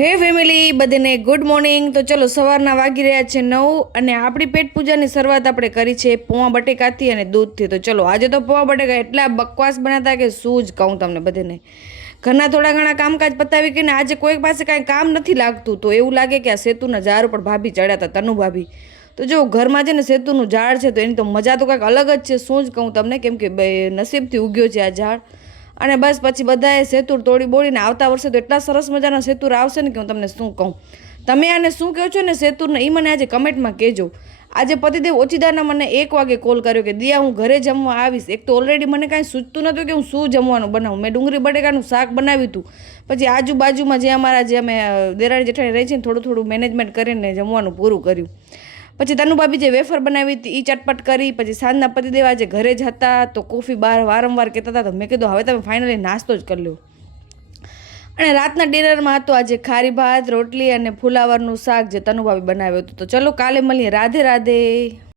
હે ફેમિલી બધાને good morning. તો ચલો સવારના વાગી રહ્યા છે 9 અને આપણી પેટ પૂજાની શરૂઆત આપણે કરી છે પૌવા બટેકાથી અને દૂધથી। તો ચલો આજે તો પૌવા બટેકા એટલા બકવાસ બનાતા કે શું જ કહું તમને બધાને। ઘરના થોડા ઘણા કામકાજ પતાવી કે આજે કોઈ પાસે કાંઈ કામ નથી લાગતું તો એવું લાગે કે આ સેતુના ઝાડ ઉપર ભાભી ચડ્યા હતા, તનુ ભાભી। તો જો ઘરમાં છે ને સેતુનું ઝાડ છે તો એની તો મજા તો કાંઈક અલગ જ છે, શું જ કહું તમને, કેમ કે નસીબથી ઉગ્યો છે આ ઝાડ। અને બસ પછી બધાએ સેતુર તોડી બોડીને આવતા વર્ષે તો એટલા સરસ મજાના સેતુર આવશે ને કે હું તમને શું કહું। તમે આને શું કહો છો ને સેતુરને એ મને આજે કમેન્ટમાં કહેજો। આજે પતિદેવ ઓચિતાના મને 1 વાગે કોલ કર્યો કે દિયા હું ઘરે જમવા આવીશ। એક તો ઓલરેડી મને કાંઈ સૂચતું નહોતું કે હું શું જમવાનું બનાવું। મેં ડુંગળી બટેકાનું શાક બનાવ્યું હતું, પછી આજુબાજુમાં જે અમારા જે અમે દેરાણી જેઠાણી રહી છે ને થોડું થોડું મેનેજમેન્ટ કરીને જમવાનું પૂરું કર્યું। પછી તનુભાભી જે વેફર બનાવી હતી એ ચટપટ કરી। પછી સાંજના પતિદેવ આજે ઘરે જ હતા તો કોફી બહાર વારંવાર કહેતા હતા, તો મેં કીધું હવે તમે ફાઇનલી નાસ્તો જ કરી લો। અને રાતના ડિનરમાં હતો આજે ખારી ભાત, રોટલી અને ફુલાવરનું શાક જે તનુભાભી બનાવ્યું હતું। તો ચલો કાલે મળીએ, રાધે રાધે।